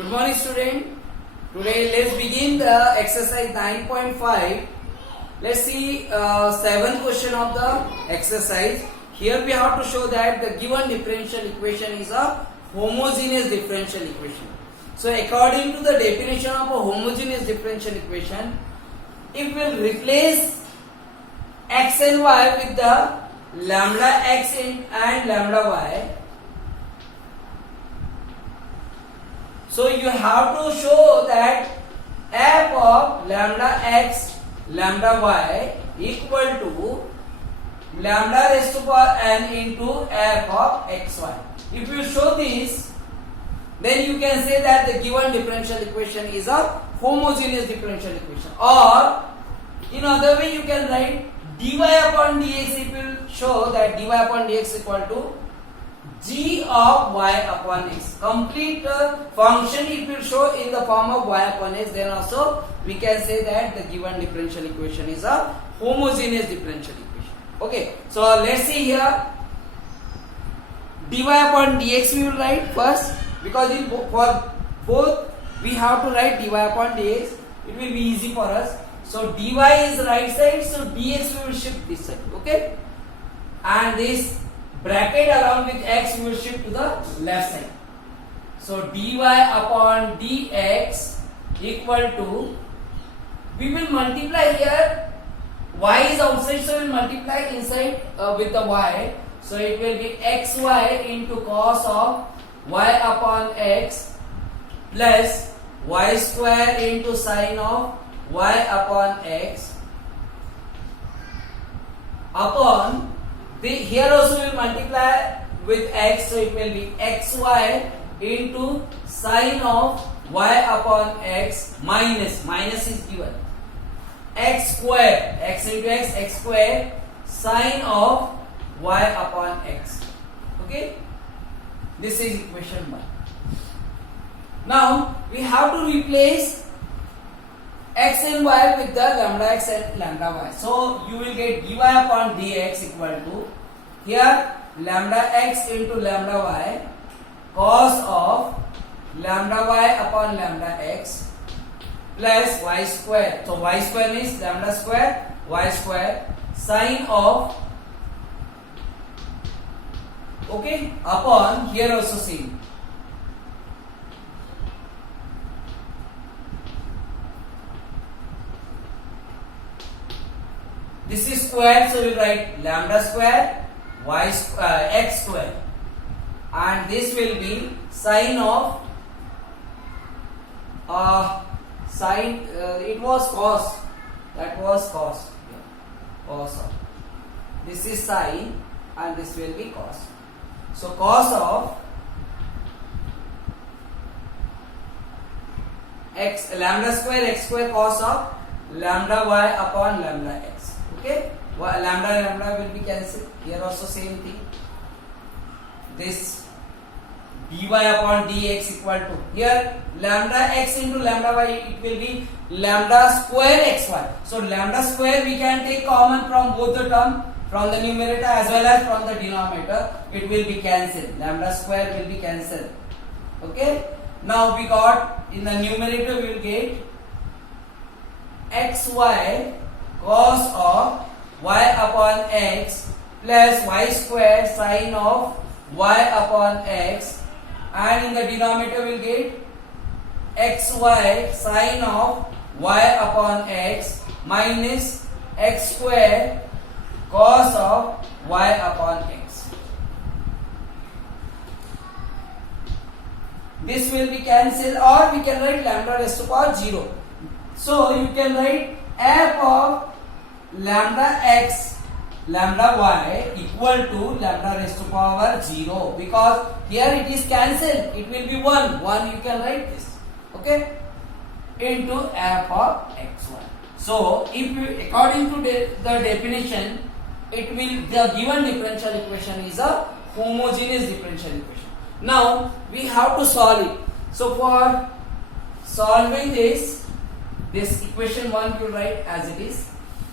Good morning, student. Today let's begin the exercise 9.5. Let's see seventh question of the exercise. Here we have to show that the given differential equation is a homogeneous differential equation. So according to the definition of a homogeneous differential equation, it will replace x and y with the lambda x and lambda y. So you have to show that f of lambda x lambda y equal to lambda raised to power n into f of xy. If you show this, then you can say that the given differential equation is a homogeneous differential equation. Or in other way you can write dy upon dx. It will show that dy upon dx equal to g of y upon x. Complete function it will show in the form of y upon x. Then also we can say that the given differential equation is a homogeneous differential equation. Okay, so let's see here. Dy upon dx we will write first, because for both we have to write dy upon dx. It will be easy for us. So dy is right side, so dx we will shift this side. Okay, and this bracket along with x we will shift to the left side. So dy upon dx equal to, we will multiply here, y is outside, so we will multiply inside with the y. So it will be xy into cos of y upon x plus y square into sin of y upon x upon here also we will multiply with x, so it will be xy into sin of y upon x minus is given x square, x into x square sin of y upon x. Okay, this is equation 1. Now we have to replace x and y with the lambda x and lambda y. So you will get dy upon dx equal to, here lambda x into lambda y cos of lambda y upon lambda x plus y square. So y square means lambda square y square sin of, okay, upon here also same. This is square, so we write lambda square x square, and this will be sin of it was cos, that was cos, cos of, this is sin and this will be cos. So cos of x lambda square x square cos of lambda y upon lambda x. Okay, lambda will be cancelled. Here also same thing. This dy upon dx equal to, here lambda x into lambda y, it will be lambda square xy. So lambda square we can take common from both the term, from the numerator as well as from the denominator. It will be cancelled. Lambda square will be cancelled. Okay. Now we got in the numerator we will get xy cos of y upon x plus y square sin of y upon x, and in the denominator we will get xy sin of y upon x minus x square cos of y upon x. This will be cancelled, or we can write lambda raised to power 0. So you can write f of lambda x lambda y equal to lambda raised to power 0, because here it is cancelled, it will be 1 you can write this, okay, into f of xy. So if you, according to the definition, it will, the given differential equation is a homogeneous differential equation. Now we have to solve it. So for solving this equation 1 you write as it is.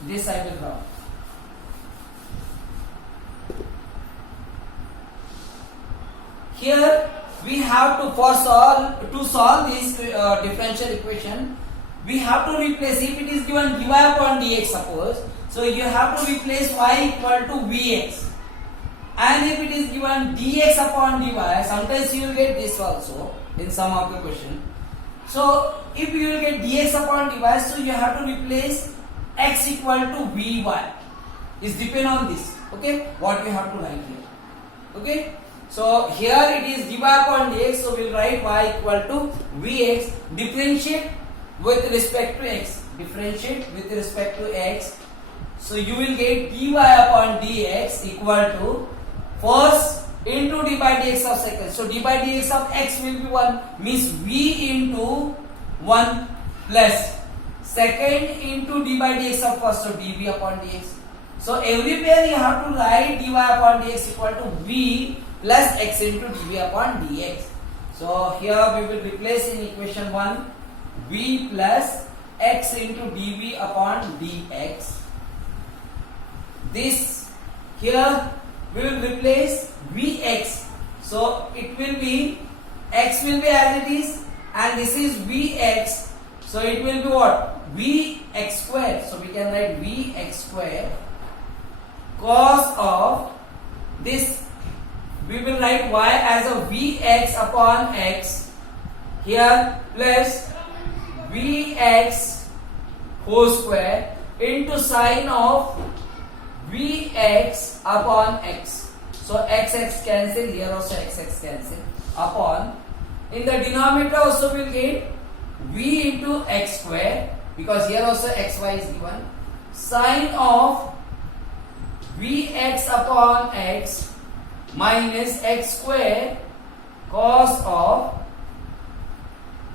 This I will draw. Here we have to solve this differential equation, we have to replace, if it is given dy upon dx suppose, so you have to replace y equal to vx, and if it is given dx upon dy, sometimes you will get this also in some of the question. So if you will get dx upon dy, so you have to replace x equal to vy. Is depend on this. Okay, what we have to write here. Okay, so here it is dy upon dx, so we'll write y equal to vx. Differentiate with respect to x. Differentiate with respect to x. So you will get dy upon dx equal to first into d by dx of second. So d by dx of x will be 1, means v into 1 plus second into d by dx of first, so dv upon dx. So everywhere you have to write dy upon dx equal to v plus x into dv upon dx. So here we will replace in equation 1 v plus x into dv upon dx. This here we will replace vx, so it will be, x will be as it is, and this is vx, so it will be what, vx square. So we can write vx square cos of this, we will write y as a vx upon x here plus vx whole square into sine of vx upon x. So x cancel, here also x cancel, upon, in the denominator also we will get v into x square, because here also xy is given, sine of vx upon x minus x square cos of,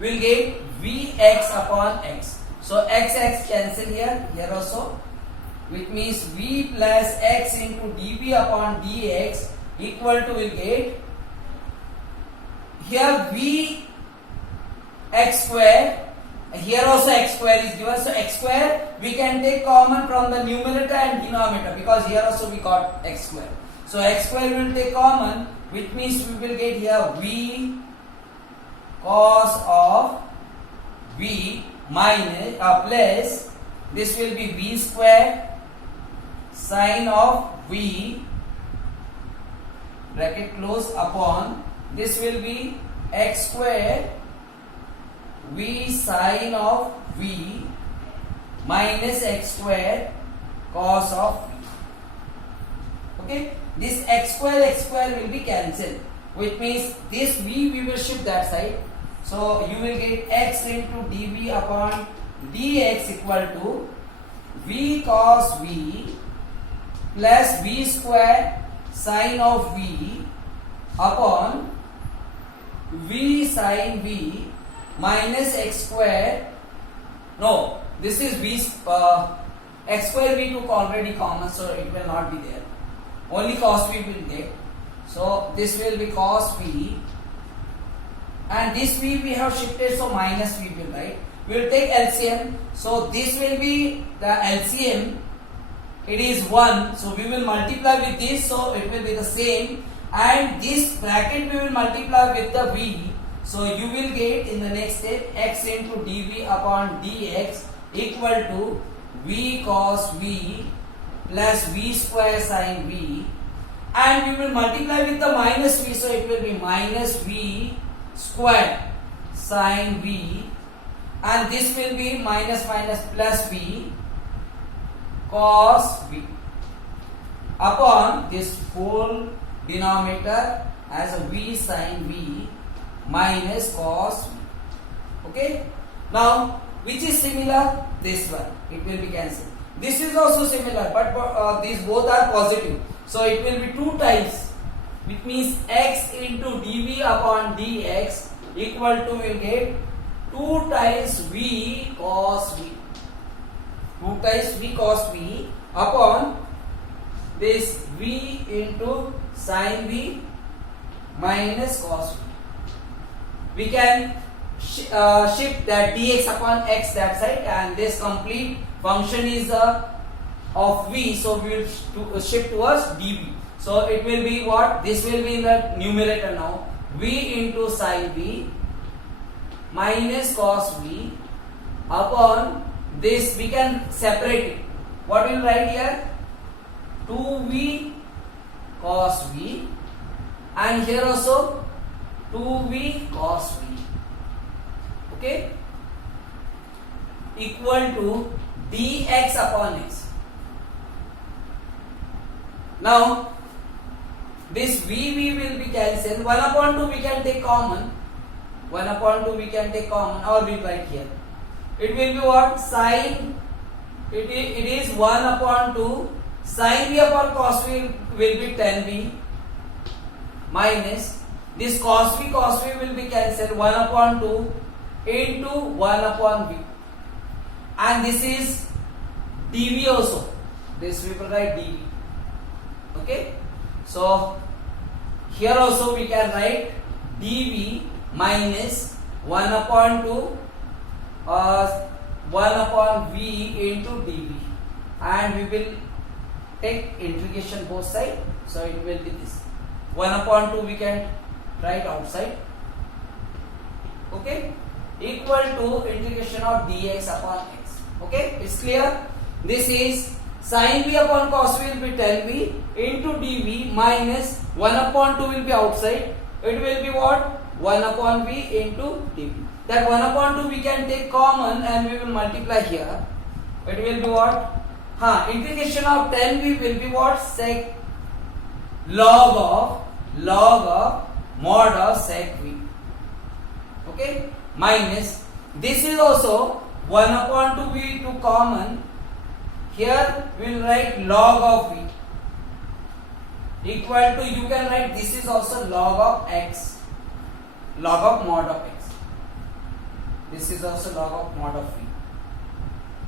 will get vx upon x. So x cancel here also, which means v plus x into dv upon dx equal to, will get here v x square, here also x square is given, so x square we can take common from the numerator and denominator, because here also we got x square. So x square will take common, which means we will get here v cos of v minus plus, this will be v square sine of v bracket close upon, this will be x square v sine of v minus x square cos of v. Okay, this x square will be cancelled, which means this v we will shift that side. So you will get x into dv upon dx equal to v cos v plus v square sine of v upon v sine v minus x square, no, this is v x square we took already common, so it will not be there, only cos v will get. So this will be cos v, and this v we have shifted, so minus v will write. We will take LCM, so this will be the LCM, it is 1, so we will multiply with this, so it will be the same, and this bracket we will multiply with the v, so you will get in the next step x into dv upon dx equal to v cos v plus v square sine v, and we will multiply with the minus v, so it will be minus v square sine v, and this will be minus plus v cos v upon this whole denominator as a v sine v minus cos v. Okay, now which is similar? This one, it will be cancelled. This is also similar, but these both are positive, so it will be 2 times, which means x into dv upon dx equal to, will get 2 times v cos v, 2 times v cos v upon this v into sin v minus cos v. We can shift that dx upon x that side, and this complete function is of v, so we will shift towards dv. So it will be what? This will be in the numerator now. v into sin v minus cos v upon this. We can separate it. What will write here? 2v cos v, and here also 2v cos v, okay, equal to dx upon x. Now this v will be cancelled. 1 upon 2 we can take common. 1 upon 2 we can take common, or we write here. It will be what? Sin. It is 1 upon 2. Sin v upon cos v will be 10v minus this cos v will be cancelled. 1 upon 2 into 1 upon v, and this is dv also. This we will write dv. Okay, so here also we can write dv minus 1 upon 2 1 upon v into dv, and we will take integration both side, so it will be this 1 upon 2 we can write outside, okay, equal to integration of dx upon x. Okay, it's clear. This is sin v upon cos v will be 10v into dv minus 1 upon 2 will be outside. It will be what? 1 upon v into dv. That 1 upon 2 we can take common and we will multiply here. It will be what? Integration of 10v will be what? Sec log of mod of sec v. Okay, minus this is also 1 upon 2 we took common. Here we will write log of v equal to, you can write this is also log of x, log of mod of x. This is also log of mod of v.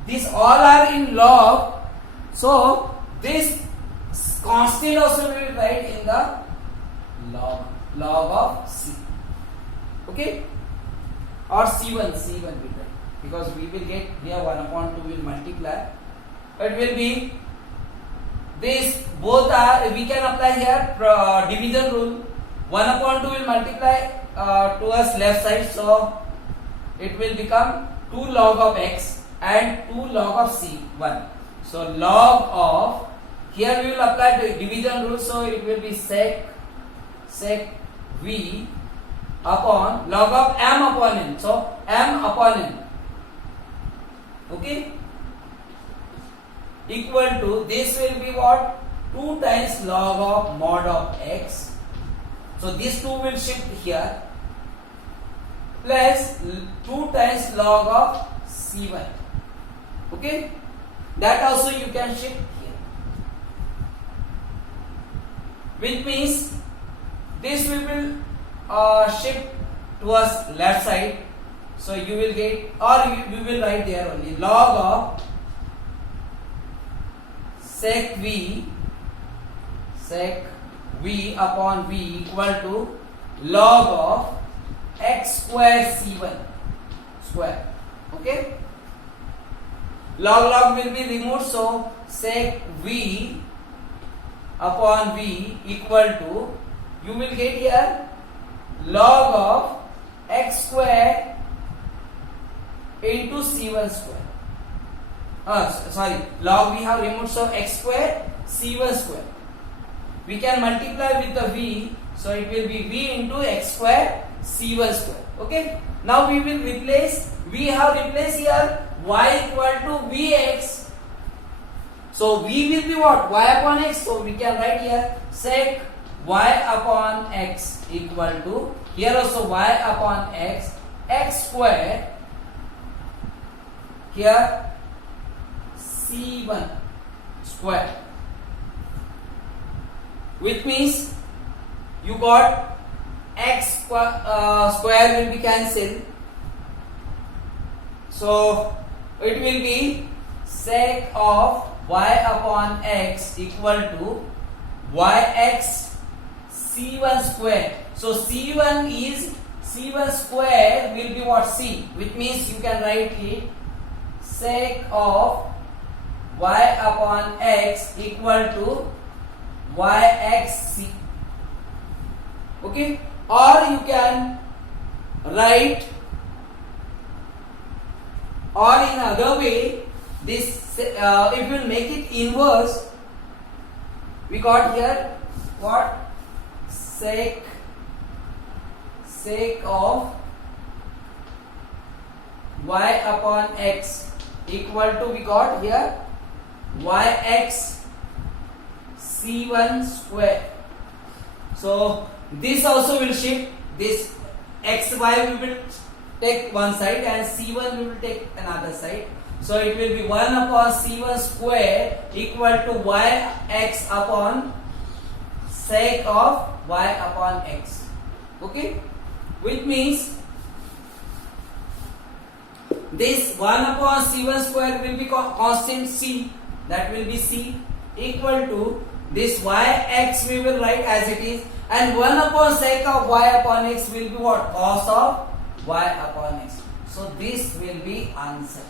These all are in log, so this constant also we will write in the log of c. Okay, or c1 we write, because we will get here 1 upon 2 will multiply. It will be this, both are, we can apply here division rule. 1 upon 2 will multiply towards left side, so it will become 2 log of x and 2 log of c1. So log of, here we will apply the division rule, so it will be sec v upon log of m upon n. So m upon n, okay, equal to, this will be what? 2 times log of mod of x. So this 2 will shift here, plus 2 times log of c1. Okay, that also you can shift here, which means this we will shift towards left side. So you will get, or we will write there only log of sec v upon v equal to log of x square c1 square. Okay, log will be removed, so sec v upon v equal to, you will get here log of x square into c1 square. Log we have removed, so x square c1 square. We can multiply with the v, so it will be v into x square c1 square. Okay, now we will replace, we have replaced here y equal to vx. So v will be what? Y upon x. So we can write here sec y upon x equal to, here also y upon x, x square, here c1 square, which means you got x square will be cancelled, so it will be sec of y upon x equal to yx c1 square. So c1 square will be what? C, which means you can write it sec of y upon x equal to yxc. Okay, or you can write, or in other way, this if you make it inverse, we got here what? Sec of y upon x equal to, we got here yx c1 square. So this also will shift. This xy we will take one side and c1 we will take another side. So it will be 1 upon c1 square equal to yx upon sec of y upon x. Okay, which means this 1 upon c1 square will be constant c, that will be c, equal to this yx we will write as it is, and 1 upon sec of y upon x will be what? Cos of y upon x. So this will be answer.